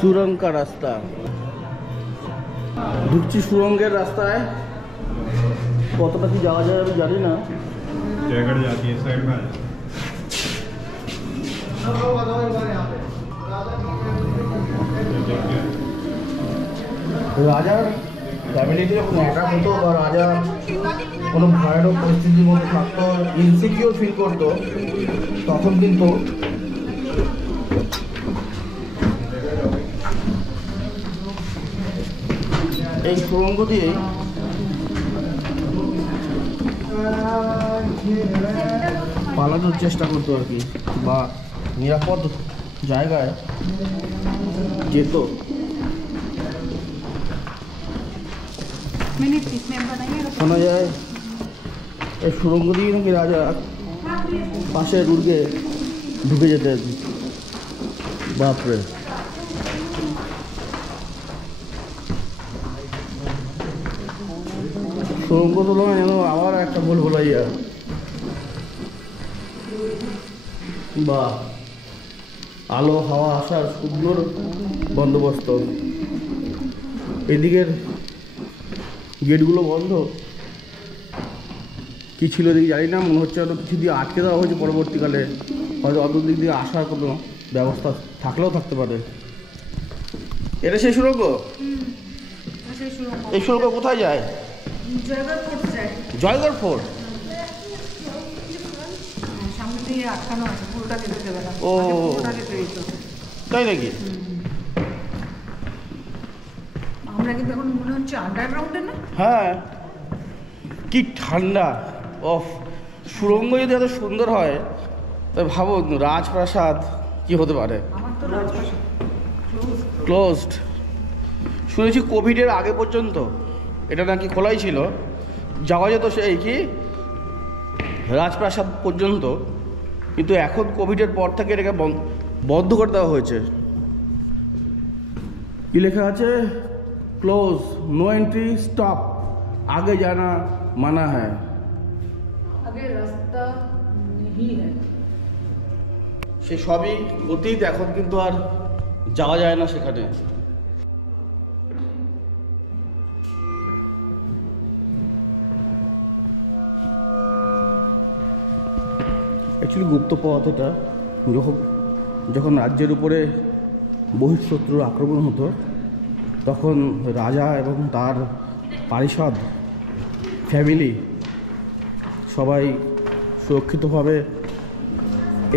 সুরঙ্গ का रास्ता ঢুকছি সুরঙ্গের রাস্তায় কতটা কি যাওয়া যায় আমি জানি না जयगढ़ जाती है साइड में রাজার ফ্যামিলিটি যখন একা হতো বা রাজা কোনো ভয়ানক পরিস্থিতির মধ্যে থাকতো ইনসিকিউর ফিল করতো তখন কিন্তু এই সুড়ঙ্গ দিয়েই পালানোর চেষ্টা করতো আর কি বা নিরাপদ জায়গায় যেত। শোনা যায় এই সুড়ঙ্গ দিয়ে নাকি রাজা পাশের দুর্গে ঢুকে যেতেন। বাপরে, সুড়ঙ্গ তুলনায় যেন আবার একটা ভুল ভুলাইয়া বা আলো হাওয়া আসার সুন্দর বন্দোবস্ত। এদিকের গেটগুলো বন্ধ, কী ছিল এদিকে জানি না, মনে হচ্ছে হয়তো কিছু দিয়ে আটকে দেওয়া হয়েছে, পরবর্তীকালে হয়তো অত দিক দিয়ে আসার কোনো ব্যবস্থা থাকলেও থাকতে পারে। এটা সেই সুড়ঙ্গ? এই সুড়ঙ্গ কোথায় যায়? জয়গড় ফোর্ট। ও তাই নাকি? আমরা কিন্তু এখন মনে হচ্ছে আন্ডারগ্রাউন্ডে না? হ্যাঁ, কি ঠান্ডা। অফ, সুড়ঙ্গ যদি এত সুন্দর হয় তবে ভাবুন রাজপ্রাসাদ কি হতে পারে। আমার তো রাজপ্রাসাদ ক্লোজড। শুনেছি কোভিডের আগে পর্যন্ত এটা নাকি খোলাই ছিল, যাওয়া যেত সেই কি রাজপ্রাসাদ পর্যন্ত, কিন্তু এখন কোভিডের পর থেকে এটাকে বন্ধ করে দেওয়া হয়েছে। কি লেখা আছে? ক্লোজ, নো এন্ট্রি, স্টপ, আগে জানা মানা হ্যায়। আগে রাস্তা নেই হ্যায়। সে সবই অতীত, এখন কিন্তু আর যাওয়া যায় না সেখানে। অ্যাকচুয়ালি গুপ্তপথ এটা। যখন রাজ্যের উপরে বহিঃশত্রুর আক্রমণ হতো তখন রাজা এবং তার পারিষদ ফ্যামিলি সবাই সুরক্ষিতভাবে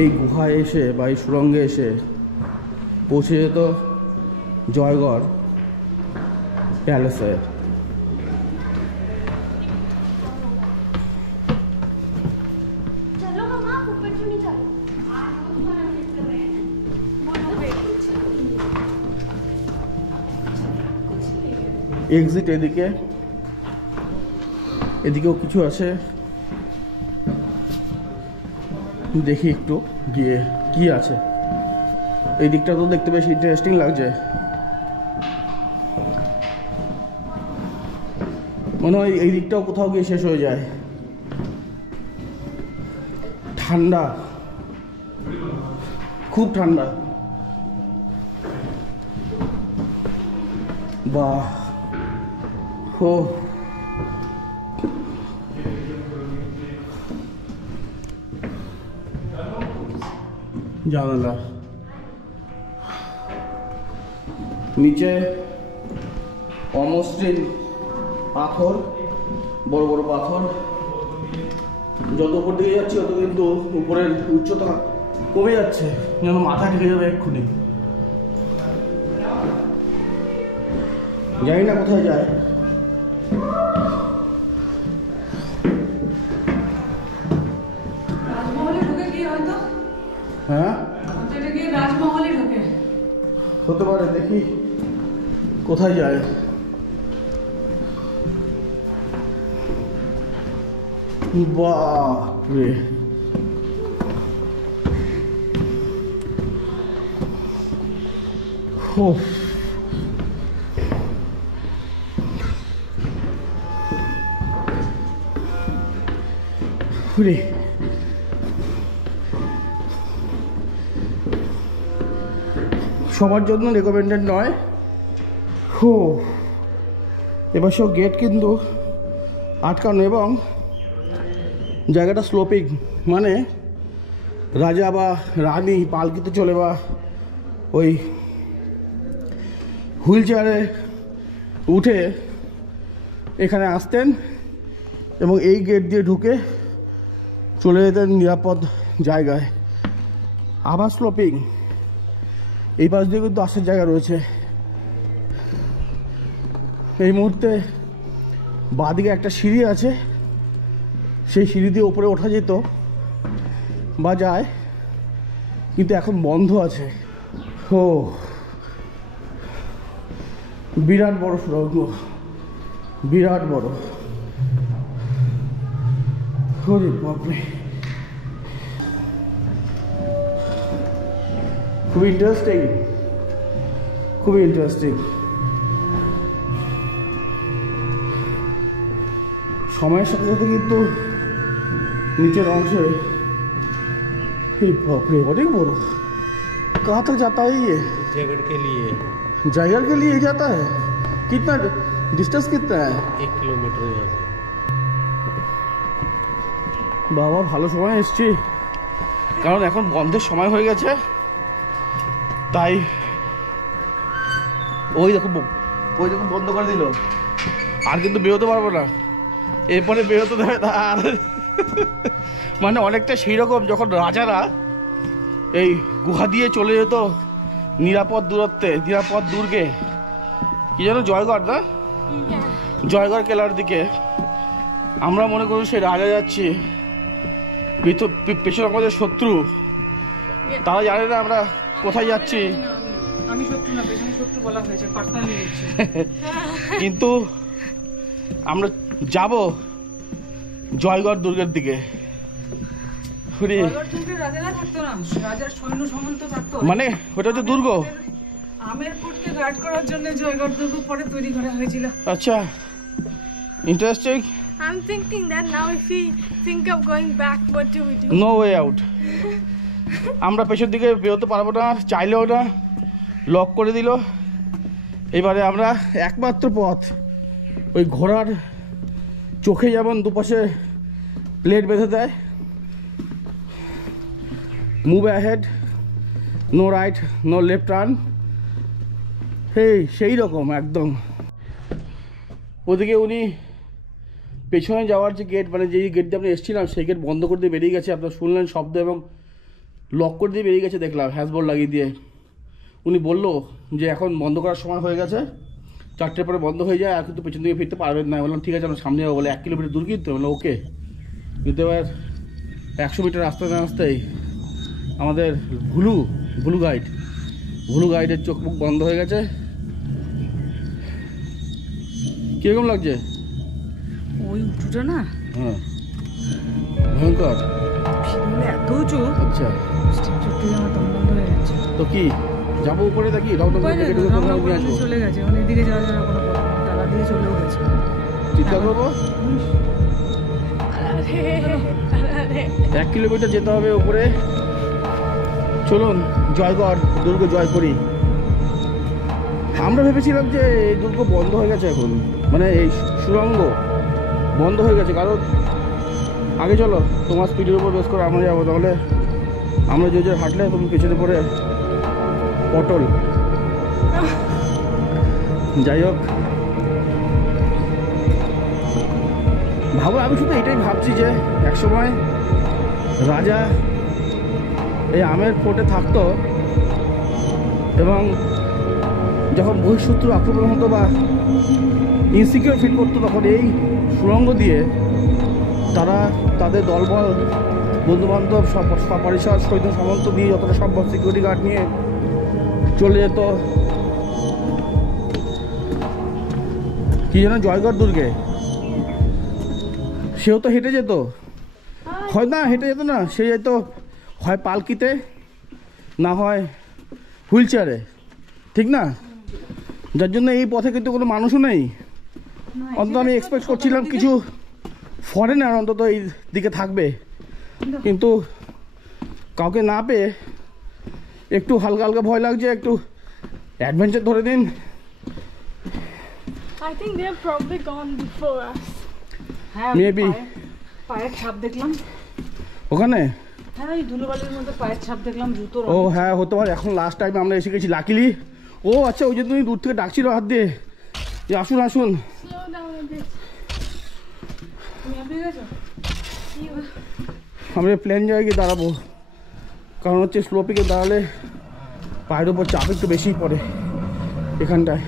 এই গুহায় এসে বা এই সুড়ঙ্গে এসে পৌঁছে যেত জয়গড় প্যালেসে। এক্সিট এদিকে, এদিকেও কিছু আছে, দেখি একটু গিয়ে কি আছে। এই দিকটা তো দেখতে বেশ ইন্টারেস্টিং লাগছে। মনে হয় এই দিকটাও কোথাও গিয়ে শেষ হয়ে যায়। ঠান্ডা, খুব ঠান্ডা। বাহ, ও জানালা, নিচে অমসৃণ পাথর, বড় বড় পাথর। যত উপর দিকে যাচ্ছে তত কিন্তু উপরের উচ্চতা কমে যাচ্ছে, যেন মাথা ঠেকে যাবে এক্ষুনি। জানি না কোথায় যায়। হ্যাঁ, হতে পারে, দেখি কোথায় যায়। বাপরে, সবার জন্য রেকমেন্ডেড নয়। হো, এবার সব গেট কিন্তু আটকানো এবং জায়গাটা স্লোপিং, মানে রাজা বা রানী পালকিতে চলে বা ওই হুইল চেয়ারে উঠে এখানে আসতেন এবং এই গেট দিয়ে ঢুকে চলে যেতেন নিরাপদ জায়গায়। আবার স্লোপিং, এই পাশ দিয়ে কিন্তু আসার জায়গা রয়েছে। এই মুহূর্তে বাঁদিকে একটা সিঁড়ি আছে, সেই সিঁড়ি দিয়ে ওপরে ওঠা যেত বা যায়, কিন্তু এখন বন্ধ আছে। ও বিরাট বড় সুড়ঙ্গ, বিরাট বড়। ওরে বাপরে, খুবই ইন্টারেস্টিং, খুবই ইন্টারেস্টিং। সময়ের সাথে সাথে কিন্তু নিচের অংশে बापरे अनेक बड़ो। कहाँ तक जाता है ये? जयगढ़ के लिए। जयगढ़ के लिए जाता है? कितना डिस्टेंस कितना है? 1 किलोमीटर यहाँ से। বাবা ভালো সময় এসছি, কারণ এখন বন্ধের সময় হয়ে গেছে, তাই ওই দেখো বন্ধ করে দিল। আর কিন্তু বেরোতে পারবো না, এরপরে বেরোতে দেবে না আর। মানে অনেকটা সেই রকম যখন রাজারা এই গুহা দিয়ে চলে যেত নিরাপদ দূরত্বে, নিরাপদ দুর্গে, কি যেন জয়গড় না, জয়গড় কেলার দিকে। আমরা মনে করি সেই রাজা যাচ্ছি, পেছনে আমাদের শত্রু, তারা জানে না আমরা কোথায় যাচ্ছি। আমি শত্রু না, পেছনে শত্রু বলা হয়েছে, পার্সোনালি নিচ্ছি। কিন্তু আমরা যাব জয়গড় দুর্গের দিকে। জয়গড় দুর্গে রাজারা থাকতো না, রাজার সৈন্য সামন্ত থাকতো। মানে ওটা হচ্ছে দুর্গ, আমের ফোর্টকে গার্ড করার জন্য জয়গড় দুর্গ পরে তৈরি করা হয়েছিল। আচ্ছা, interesting. I'm thinking that now if we think of going back, what do we do? No way out. আমরা পেছন দিকে বেরোতে পারবো না, চাইলেও না, লক করে দিল। এবারে আমরা একমাত্র পথ, ওই ঘোড়ার চোখে যেমন দুপাশে প্লেট বেঁধে দেয়, move ahead, no right no left turn, সেই রকম একদম। ওদিকে উনি পেছনে যাওয়ার যে গেট, মানে যেই গেট দিয়ে আমরা এসেছিলাম, সেই গেট বন্ধ করে দিয়ে বেরিয়ে গেছে। আপনারা শুনলেন শব্দ, এবং লক করে দিয়ে বেরিয়ে গেছে দেখলাম, হ্যাশবোর্ড লাগিয়ে দিয়ে। উনি বললো যে এখন বন্ধ করার সময় হয়ে গেছে, 4টের পরে বন্ধ হয়ে যায়, আর কিন্তু পেছন দিকে ফিরতে পারবেন না। বললাম ঠিক আছে, আমরা সামনে যাবো। বলে 1 কিলোমিটার দূর কিন্তু। বললাম ওকে। কিন্তু এবার 100 মিটার রাস্তা না আসতেই আমাদের ভুলু গাইডের চোখ মুখ বন্ধ হয়ে গেছে। কীরকম লাগছে? ওই উঁচুটা না, হ্যাঁ, ভয়ঙ্কর, এত উঁচু। আচ্ছা, সত্যি আমার দম বন্ধ হয়ে যাচ্ছে। তো কি যাবো উপরে নাকি? চলে গেছে, মানে এদিকে যাওয়ার জন্য কোনো তালা দিয়ে চলেও গেছে। চিন্তা করবো, 1 কিলোমিটার যেতে হবে উপরে। চলুন জয়গড় দুর্গ জয় করি। আমরা ভেবেছিলাম যে এই দুর্গ বন্ধ হয়ে গেছে এখন, মানে এই সুড়ঙ্গ বন্ধ হয়ে গেছে। কারণ আগে চলো, তোমার স্পিডের উপর বেশ করে আমরা যাবো, তাহলে আমরা যে হাঁটলে তুমি পেছনে পড়ে পটল। যাই হোক, আমি শুধু এটাই ভাবছি যে একসময় রাজা এই আমের ফোর্টে থাকতো, এবং যখন বহিঃশত্রু আক্রমণ হতো বা ইনসিকিউর ফিল করতো, তখন এই সুড়ঙ্গ দিয়ে তারা তাদের দলবল, বন্ধুবান্ধব, সপরিসর, সৈন্য সামন্ত নিয়ে যতটা সম্ভব সিকিউরিটি গার্ড নিয়ে চলে যেত কি যেন জয়গড় দুর্গে। সেও তো হেঁটে যেত, হয় না হেঁটে যেত না, সে যেত হয় পালকিতে, না হয় হুইল চেয়ারে, ঠিক না? যার জন্য এই পথে কিন্তু কোনো মানুষও নেই। অন্তত আমি এক্সপেক্ট করছিলাম কিছু ফরেনার অন্তত এই দিকে থাকবে, কিন্তু কাউকে না পেয়ে একটু হালকা হালকা ভয় লাগছে, একটু অ্যাডভেঞ্চার ধরে দিন। I think they have probably gone before us. হ্যাঁ Maybe. পায়ের ছাপ দেখলাম। ওখানে হ্যাঁ এই ধুলোবালির মধ্যে পায়ের ছাপ দেখলাম জুতোর। ও হ্যাঁ হতে পারে, এখন লাস্ট টাইমে আমরা এসে গেছি লাকিলি। ও আচ্ছা, ওই যে তুমি দূর থেকে ডাকছিল হাত দিয়ে যে আসুন আসুন। Slow down a bit. তুমি আপনি গেছো? আমরা প্লেন জায়গায় গিয়ে দাঁড়াবো, কারণ হচ্ছে স্লো পিকে দাঁড়ালে পায়ের উপর চাপ একটু বেশিই পড়ে এখানটায়।